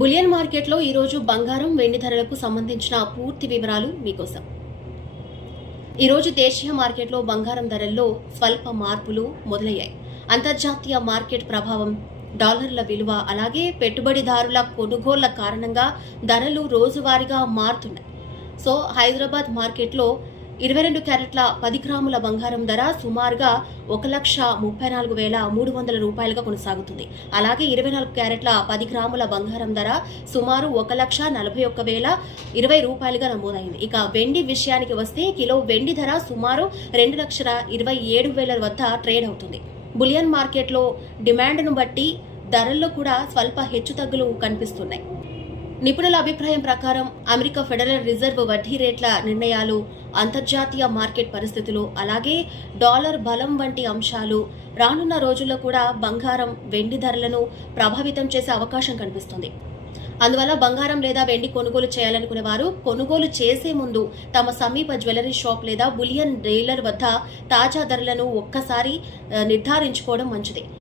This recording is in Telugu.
బులియన్ మార్కెట్లో ఈరోజు బంగారం వెండి ధరలకు సంబంధించిన పూర్తి వివరాలు మీకోసం. ఈరోజు దేశీయ మార్కెట్లో బంగారం ధరల్లో స్వల్ప మార్పులు మొదలయ్యాయి. అంతర్జాతీయ మార్కెట్ ప్రభావం, డాలర్ల విలువ, అలాగే పెట్టుబడిదారుల కొనుగోళ్ల కారణంగా ధరలు రోజువారీగా మారుతున్నాయి. సో హైదరాబాద్ మార్కెట్లో 22 క్యారెట్ల 10 గ్రాముల బంగారం ధర సుమారుగా 1,34,300 రూపాయలుగా కొనసాగుతుంది. అలాగే 24 క్యారెట్ల 10 గ్రాముల బంగారం ధర సుమారు 1,41,020 రూపాయలుగా నమోదైంది. ఇక వెండి విషయానికి వస్తే కిలో వెండి ధర సుమారు 2,27,000 వద్ద ట్రేడ్ అవుతుంది. బులియన్ మార్కెట్లో డిమాండ్ను బట్టి ధరల్లో కూడా స్వల్ప హెచ్చుతగ్గులు కనిపిస్తున్నాయి. నిపుణుల అభిప్రాయం ప్రకారం అమెరికా ఫెడరల్ రిజర్వ్ వడ్డీ రేట్ల నిర్ణయాలు, అంతర్జాతీయ మార్కెట్ పరిస్థితులు, అలాగే డాలర్ బలం వంటి అంశాలు రానున్న రోజుల్లో కూడా బంగారం, వెండి ధరలను ప్రభావితం చేసే అవకాశం కనిపిస్తుంది. అందువల్ల బంగారం లేదా వెండి కొనుగోలు చేయాలనుకునే వారు కొనుగోలు చేసే ముందు తమ సమీప జ్యువెలరీ షాప్ లేదా బులియన్ డీలర్ వద్ద తాజా ధరలను ఒక్కసారి నిర్ధారించుకోవడం మంచిది.